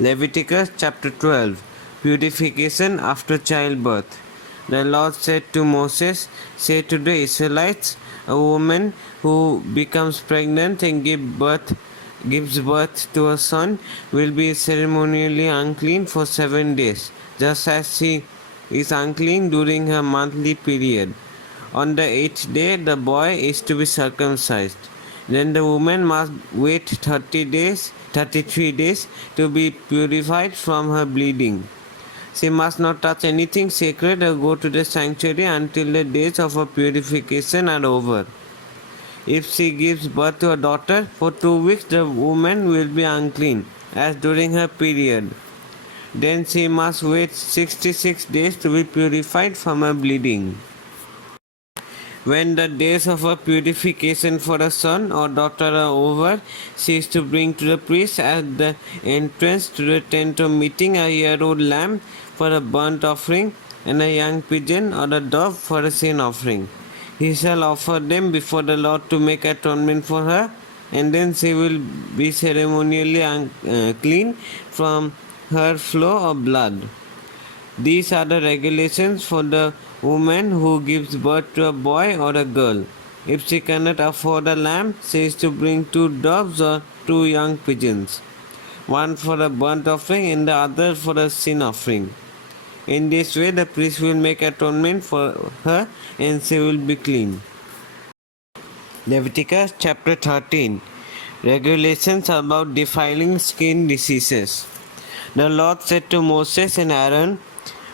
Leviticus Chapter 12. Purification after childbirth. The Lord said to Moses, "Say to the Israelites, a woman who becomes pregnant and gives birth to a son will be ceremonially unclean for 7 days, just as she is unclean during her monthly period. On the 8th day, the boy is to be circumcised. Then the woman must wait 33 days to be purified from her bleeding. She must not touch anything sacred or go to the sanctuary until the days of her purification are over. If she gives birth to a daughter, for 2 weeks the woman will be unclean, as during her period. Then she must wait 66 days to be purified from her bleeding. When the days of her purification for a son or daughter are over, she is to bring to the priest at the entrance to the tent of meeting a year-old lamb for a burnt offering and a young pigeon or a dove for a sin offering. He shall offer them before the Lord to make atonement for her, and then she will be ceremonially clean from her flow of blood. These are the regulations for the woman who gives birth to a boy or a girl. If she cannot afford a lamb, she is to bring 2 doves or 2 young pigeons, one for a burnt offering and the other for a sin offering. In this way, the priest will make atonement for her and she will be clean. Leviticus Chapter 13. Regulations about defiling skin diseases. The Lord said to Moses and Aaron,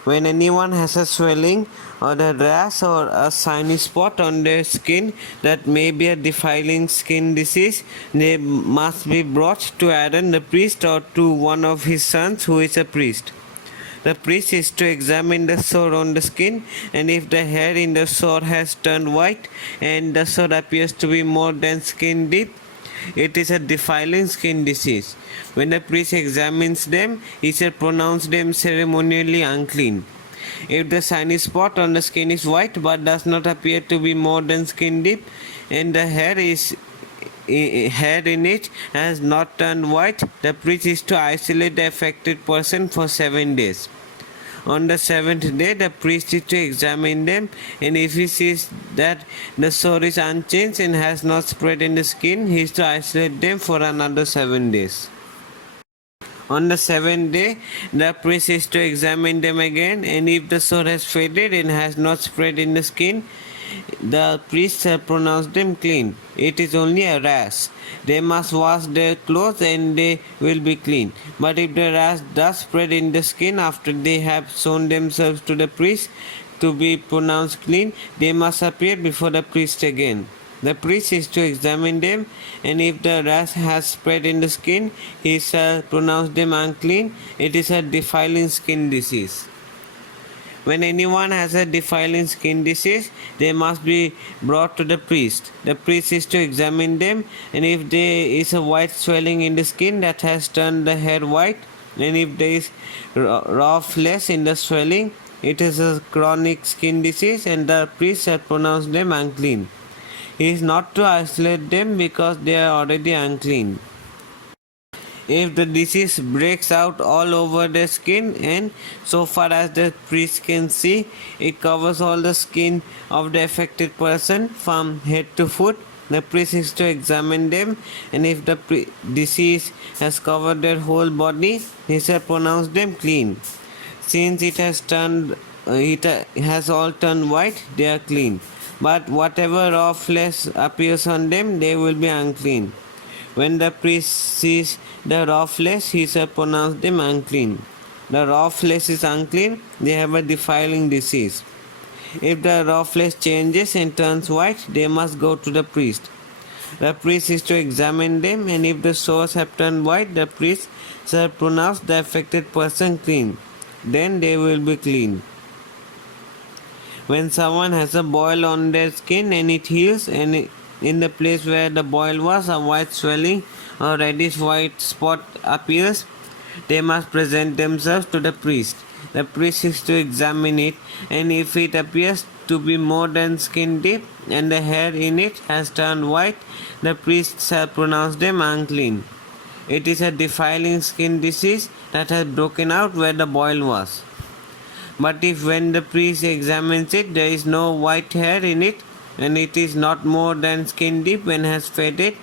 "When anyone has a swelling or a rash or a shiny spot on their skin that may be a defiling skin disease, they must be brought to Aaron the priest or to one of his sons who is a priest. The priest is to examine the sore on the skin, and if the hair in the sore has turned white and the sore appears to be more than skin deep, it is a defiling skin disease. When the priest examines them, he shall pronounce them ceremonially unclean. If the shiny spot on the skin is white but does not appear to be more than skin deep, and the hair in it has not turned white, the priest is to isolate the affected person for 7 days. On the 7th day, the priest is to examine them, and if he sees that the sore is unchanged and has not spread in the skin, he is to isolate them for another 7 days. On the 7th day, the priest is to examine them again, and if the sore has faded and has not spread in the skin, the priest shall pronounce them clean. It is only a rash. They must wash their clothes and they will be clean. But if the rash does spread in the skin after they have shown themselves to the priest to be pronounced clean, they must appear before the priest again. The priest is to examine them, and if the rash has spread in the skin, he shall pronounce them unclean. It is a defiling skin disease. When anyone has a defiling skin disease, they must be brought to the priest. The priest is to examine them, and if there is a white swelling in the skin that has turned the hair white, and if there is raw flesh in the swelling, it is a chronic skin disease, and the priest shall pronounce them unclean. He is not to isolate them because they are already unclean. If the disease breaks out all over the skin, and so far as the priest can see, it covers all the skin of the affected person from head to foot, the priest is to examine them, and if the disease has covered their whole body, he shall pronounce them clean. Since it has all turned white, they are clean. But whatever raw flesh appears on them, they will be unclean. When the priest sees the raw flesh, he shall pronounce them unclean. The raw flesh is unclean, they have a defiling disease. If the raw flesh changes and turns white, they must go to the priest. The priest is to examine them, and if the sores have turned white, the priest shall pronounce the affected person clean. Then they will be clean. When someone has a boil on their skin and it heals, and in the place where the boil was, a white swelling or reddish white spot appears, they must present themselves to the priest. The priest is to examine it, and if it appears to be more than skin deep, and the hair in it has turned white, the priest shall pronounce them unclean. It is a defiling skin disease that has broken out where the boil was. But if when the priest examines it, there is no white hair in it, and it is not more than skin deep and has faded,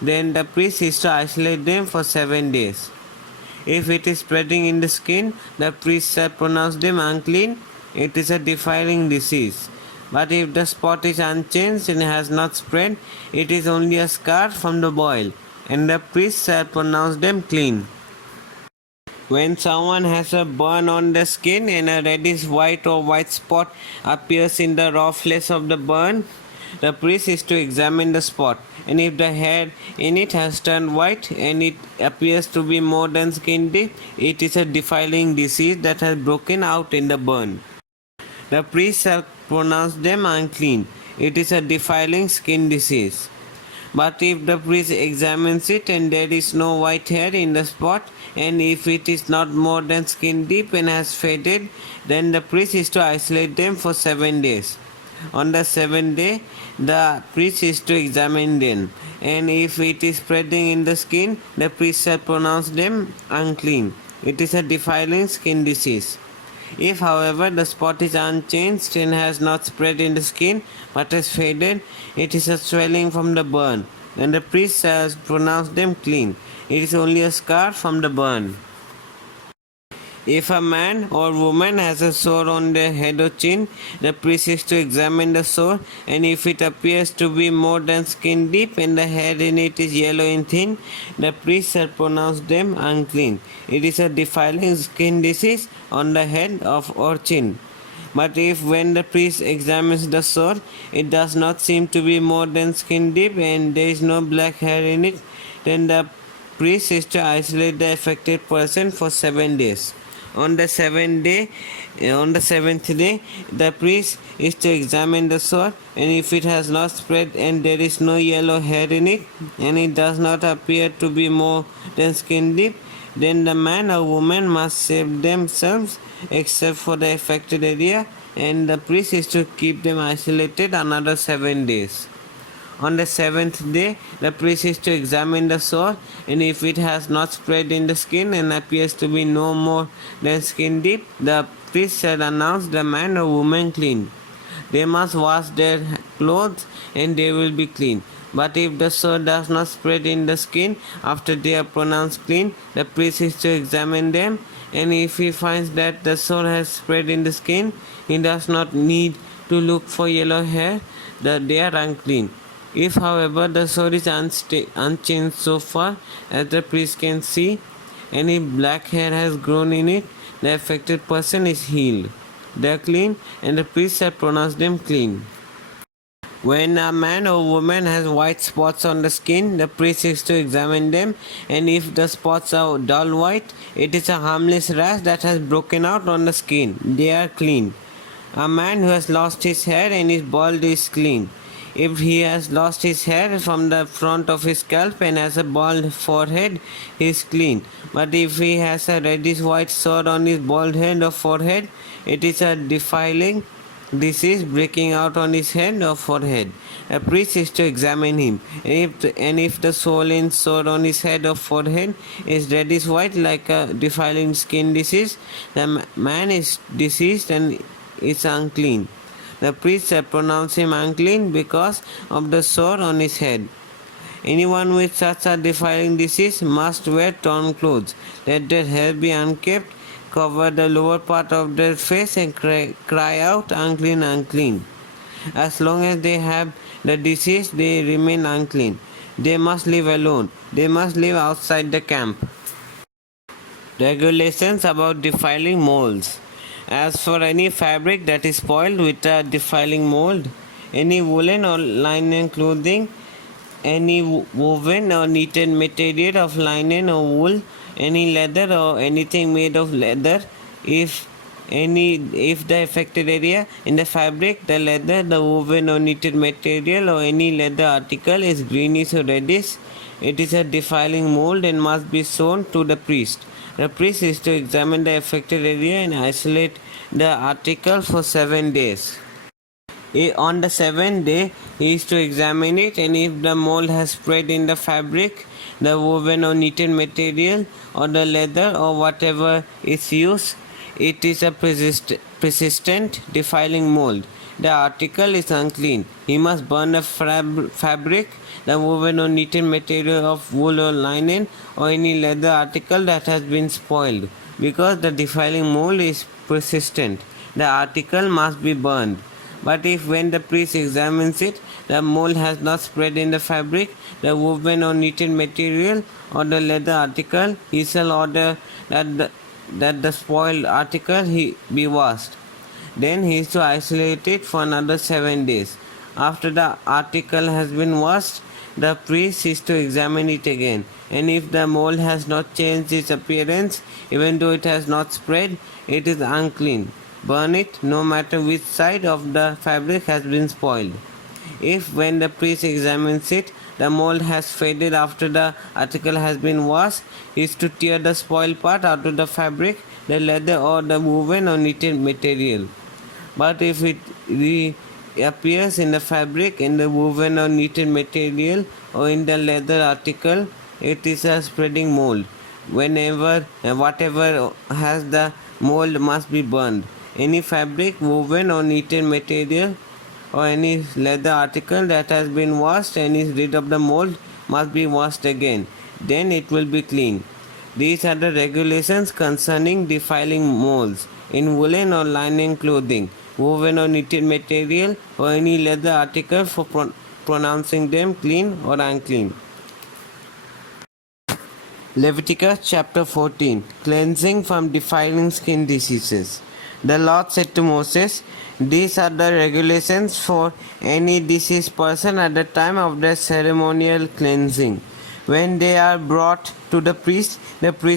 then the priest is to isolate them for 7 days. If it is spreading in the skin, the priest shall pronounce them unclean. It is a defiling disease. But if the spot is unchanged and has not spread, it is only a scar from the boil, and the priest shall pronounce them clean. When someone has a burn on the skin and a reddish white or white spot appears in the raw flesh of the burn, the priest is to examine the spot, and if the hair in it has turned white and it appears to be more than skin deep, it is a defiling disease that has broken out in the burn. The priest shall pronounce them unclean. It is a defiling skin disease. But if the priest examines it and there is no white hair in the spot, and if it is not more than skin deep and has faded, then the priest is to isolate them for 7 days. On the 7th day, the priest is to examine them, and if it is spreading in the skin, the priest shall pronounce them unclean. It is a defiling skin disease. If, however, the spot is unchanged and has not spread in the skin but has faded, it is a swelling from the burn, then the priest shall pronounce them clean. It is only a scar from the burn. If a man or woman has a sore on their head or chin, the priest is to examine the sore, and if it appears to be more than skin deep and the hair in it is yellow and thin, the priest shall pronounce them unclean. It is a defiling skin disease on the head or chin. But if when the priest examines the sore, it does not seem to be more than skin deep and there is no black hair in it, then the priest is to isolate the affected person for 7 days. On the seventh day, the priest is to examine the sore, and if it has not spread and there is no yellow hair in it, and it does not appear to be more than skin deep, then the man or woman must shave themselves except for the affected area, and the priest is to keep them isolated another 7 days. On the 7th day, the priest is to examine the sore, and if it has not spread in the skin and appears to be no more than skin deep, the priest shall announce the man or woman clean. They must wash their clothes and they will be clean. But if the sore does not spread in the skin after they are pronounced clean, the priest is to examine them, and if he finds that the sore has spread in the skin, he does not need to look for yellow hair, that they are unclean. If, however, the sore is unchanged so far as the priest can see, and if black hair has grown in it, the affected person is healed. They are clean, and the priest shall pronounce them clean. When a man or woman has white spots on the skin, the priest is to examine them, and if the spots are dull white, it is a harmless rash that has broken out on the skin. They are clean. A man who has lost his hair and is bald is clean. If he has lost his hair from the front of his scalp and has a bald forehead, he is clean. But if he has a reddish white sore on his bald head or forehead, it is a defiling disease breaking out on his head or forehead. A priest is to examine him, and if the swollen sore on his head or forehead is reddish white like a defiling skin disease, the man is diseased and is unclean. The priest shall pronounce him unclean because of the sore on his head. Anyone with such a defiling disease must wear torn clothes. Let their hair be unkempt, cover the lower part of their face, and cry out, unclean, unclean. As long as they have the disease, they remain unclean. They must live alone. They must live outside the camp. Regulations about defiling molds. As for any fabric that is spoiled with a defiling mold, any woolen or linen clothing, any woven or knitted material of linen or wool, any leather or anything made of leather, if the affected area in the fabric, the leather, the woven or knitted material, or any leather article is greenish or reddish, it is a defiling mold and must be shown to the priest. The priest is to examine the affected area and isolate the article for 7 days. On the 7th day, He is to examine it, and if the mold has spread in the fabric, the woven or knitted material, or the leather, or whatever is used, it is a persistent, defiling mold. The article is unclean. He must burn the fabric, the woven or knitted material of wool or linen, or any leather article that has been spoiled. Because the defiling mold is persistent, the article must be burned. But if when the priest examines it, the mold has not spread in the fabric, the woven or knitted material, or the leather article, he shall order that the spoiled article be washed. Then he is to isolate it for another 7 days. After the article has been washed, the priest is to examine it again, and if the mold has not changed its appearance, even though it has not spread, it is unclean. Burn it, no matter which side of the fabric has been spoiled. If, when the priest examines it, the mold has faded after the article has been washed, he is to tear the spoiled part out of the fabric, the leather, or the woven or knitted material. But if it reappears in the fabric, in the woven or knitted material, or in the leather article, it is a spreading mold. Whatever has the mold must be burned. Any fabric, woven or knitted material, or any leather article that has been washed and is rid of the mold must be washed again. Then it will be clean. These are the regulations concerning defiling molds in woolen or linen clothing, woven or knitted material, or any leather article for pronouncing them clean or unclean. Leviticus Chapter 14. Cleansing from defiling skin diseases. The Lord said to Moses, "These are the regulations for any diseased person at the time of their ceremonial cleansing. When they are brought to the priest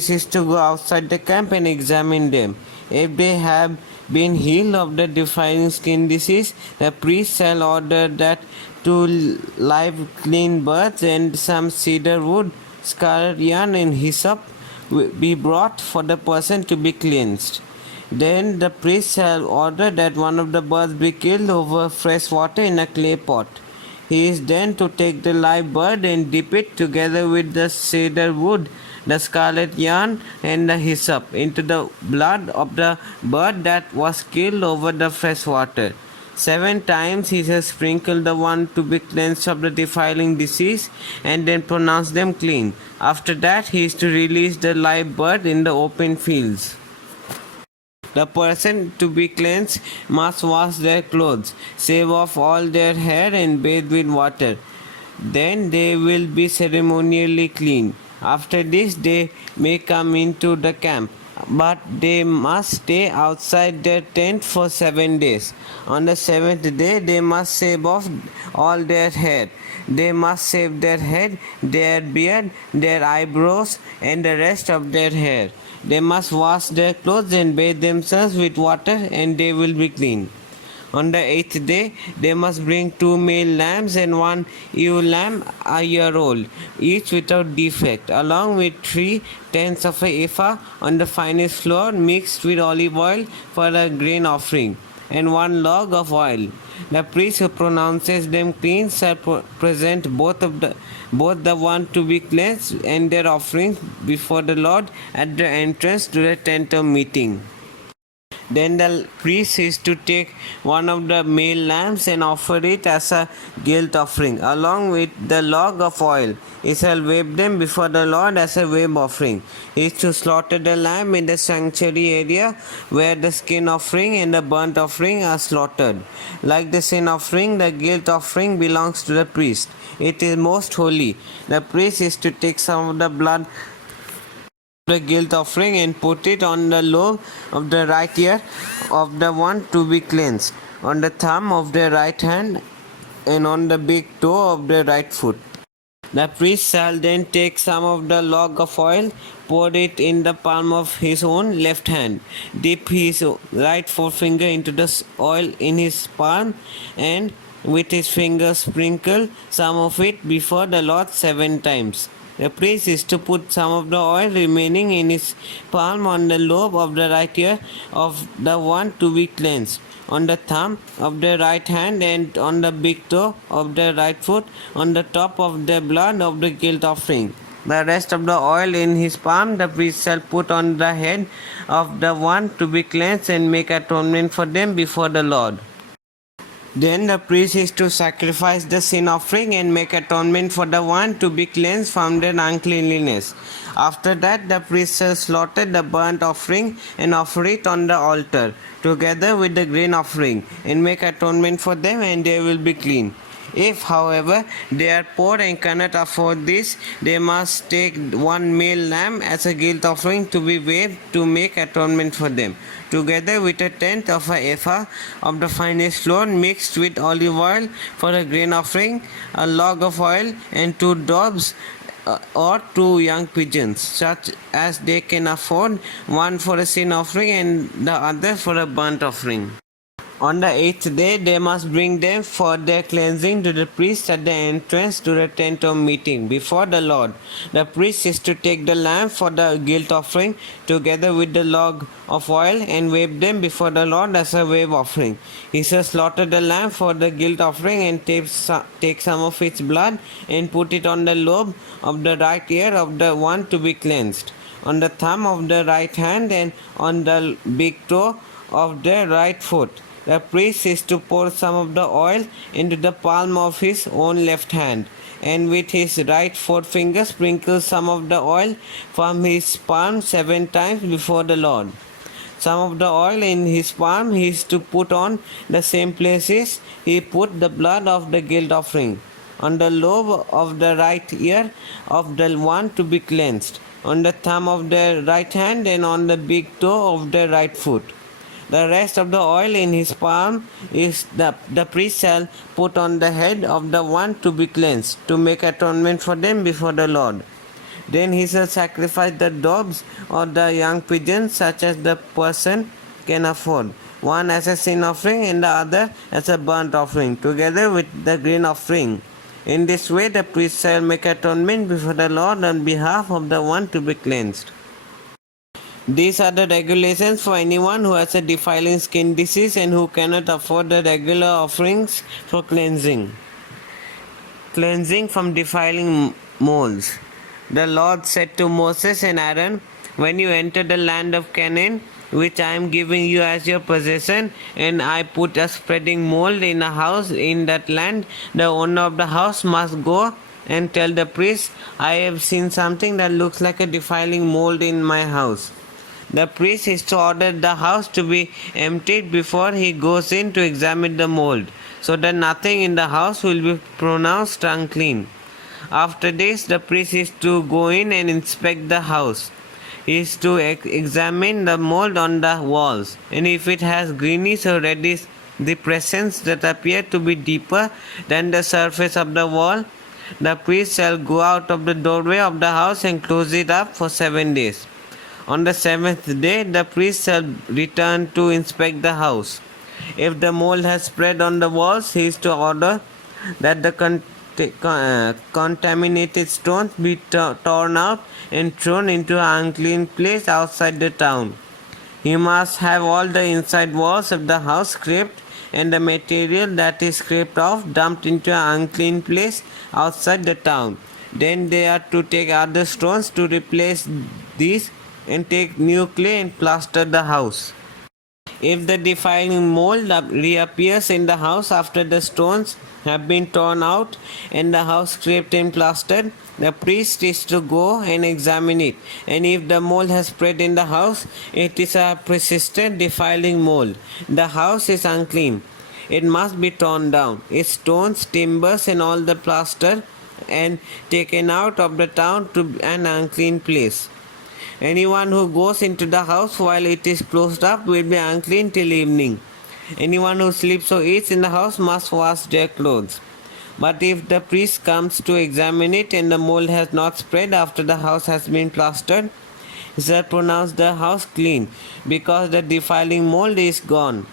is to go outside the camp and examine them. If they have been healed of the defiling skin disease, the priest shall order that 2 live clean birds and some cedar wood, scarlet yarn, and hyssop be brought for the person to be cleansed. Then the priest shall order that one of the birds be killed over fresh water in a clay pot. He is then to take the live bird and dip it together with the cedar wood, the scarlet yarn, and the hyssop into the blood of the bird that was killed over the fresh water. 7 times he shall sprinkle the one to be cleansed of the defiling disease, and then pronounce them clean. After that he is to release the live bird in the open fields. The person to be cleansed must wash their clothes, shave off all their hair, and bathe with water. Then they will be ceremonially clean. After this they may come into the camp, but they must stay outside their tent for 7 days. On the 7th day they must shave off all their hair. They must shave their head, their beard, their eyebrows, and the rest of their hair. They must wash their clothes and bathe themselves with water, and they will be clean. On the 8th day, they must bring 2 male lambs and 1 ewe lamb a year old, each without defect, along with 3/10 of an ephah on the finest flour mixed with olive oil for a grain offering, and 1 log of oil. The priest who pronounces them clean shall present both the one to be cleansed and their offerings before the Lord at the entrance to the tent of meeting. Then the priest is to take one of the male lambs and offer it as a guilt offering, along with the log of oil. He shall wave them before the Lord as a wave offering. He is to slaughter the lamb in the sanctuary area where the skin offering and the burnt offering are slaughtered. Like the sin offering, the guilt offering belongs to the priest. It is most holy. The priest is to take some of the blood the guilt offering and put it on the lobe of the right ear of the one to be cleansed, on the thumb of the right hand, and on the big toe of the right foot. The priest shall then take some of the log of oil, pour it in the palm of his own left hand, dip his right forefinger into the oil in his palm, and with his finger sprinkle some of it before the Lord 7 times. The priest is to put some of the oil remaining in his palm on the lobe of the right ear of the one to be cleansed. on the thumb of the right hand and on the big toe of the right foot, on the top of the blood of the guilt offering. The rest of the oil in his palm the priest shall put on the head of the one to be cleansed and make atonement for them before the Lord. Then the priest is to sacrifice the sin offering and make atonement for the one to be cleansed from their uncleanliness. After that, the priest shall slaughter the burnt offering and offer it on the altar, together with the grain offering, and make atonement for them, and they will be clean. If, however, they are poor and cannot afford this, they must take one male lamb as a guilt offering to be waved to make atonement for them, together with a tenth of an ephah of the finest flour mixed with olive oil for a grain offering, a log of oil, and 2 doves or 2 young pigeons, such as they can afford, one for a sin offering and the other for a burnt offering. On the 8th day, they must bring them for their cleansing to the priest at the entrance to the tent of meeting before the Lord. The priest is to take the lamb for the guilt offering together with the log of oil and wave them before the Lord as a wave offering. He shall slaughter the lamb for the guilt offering and take some of its blood and put it on the lobe of the right ear of the one to be cleansed, on the thumb of the right hand and on the big toe of the right foot. The priest is to pour some of the oil into the palm of his own left hand, and with his right forefinger sprinkle some of the oil from his palm 7 times before the Lord. Some of the oil in his palm he is to put on the same places he put the blood of the guilt offering, on the lobe of the right ear of the one to be cleansed, on the thumb of the right hand and on the big toe of the right foot. The rest of the oil in his palm is the priest shall put on the head of the one to be cleansed, to make atonement for them before the Lord. Then he shall sacrifice the doves or the young pigeons, such as the person can afford, one as a sin offering and the other as a burnt offering, together with the grain offering. In this way the priest shall make atonement before the Lord on behalf of the one to be cleansed. These are the regulations for anyone who has a defiling skin disease and who cannot afford the regular offerings for cleansing. Cleansing from defiling moles. The Lord said to Moses and Aaron, "When you enter the land of Canaan, which I am giving you as your possession, and I put a spreading mold in a house in that land, the owner of the house must go and tell the priest, 'I have seen something that looks like a defiling mold in my house.' The priest is to order the house to be emptied before he goes in to examine the mold, so that nothing in the house will be pronounced unclean. After this, the priest is to go in and inspect the house. He is to examine the mold on the walls, and if it has greenish or reddish depressions that appear to be deeper than the surface of the wall, the priest shall go out of the doorway of the house and close it up for 7 days. On the 7th day, the priest shall return to inspect the house. If the mold has spread on the walls, he is to order that the contaminated stones be torn out and thrown into an unclean place outside the town. He must have all the inside walls of the house scraped and the material that is scraped off dumped into an unclean place outside the town. Then they are to take other stones to replace these and take new clay and plaster the house. If the defiling mold reappears in the house after the stones have been torn out and the house scraped and plastered, the priest is to go and examine it. And if the mold has spread in the house, it is a persistent defiling mold. The house is unclean. It must be torn down, its stones, timbers, and all the plaster, and taken out of the town to an unclean place. Anyone who goes into the house while it is closed up will be unclean till evening. Anyone who sleeps or eats in the house must wash their clothes. But if the priest comes to examine it and the mold has not spread after the house has been plastered, he shall pronounce the house clean, because the defiling mold is gone.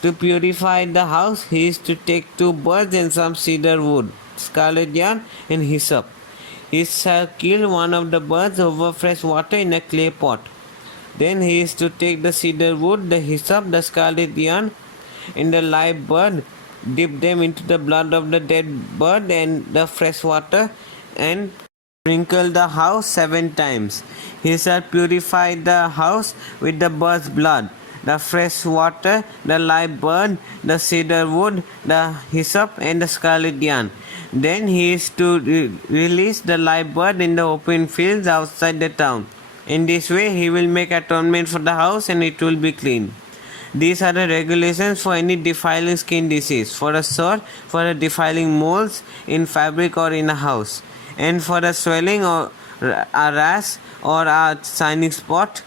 To purify the house, he is to take 2 birds and some cedar wood, scarlet yarn, and hyssop. He shall kill one of the birds over fresh water in a clay pot. Then he is to take the cedar wood, the hyssop, the scarlet yarn, in the live bird, dip them into the blood of the dead bird and the fresh water, and sprinkle the house 7 times. He shall purify the house with the bird's blood, the fresh water, the live bird, the cedar wood, the hyssop, and the scarlet yarn. Then he is to release the live bird in the open fields outside the town. In this way he will make atonement for the house, and it will be clean. These are the regulations for any defiling skin disease, for a sore, for a defiling moles in fabric or in a house, and for a swelling or a rash or a shining spot,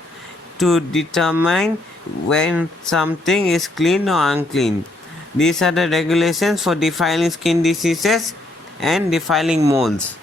to determine when something is clean or unclean. These are the regulations for defiling skin diseases and defiling moles.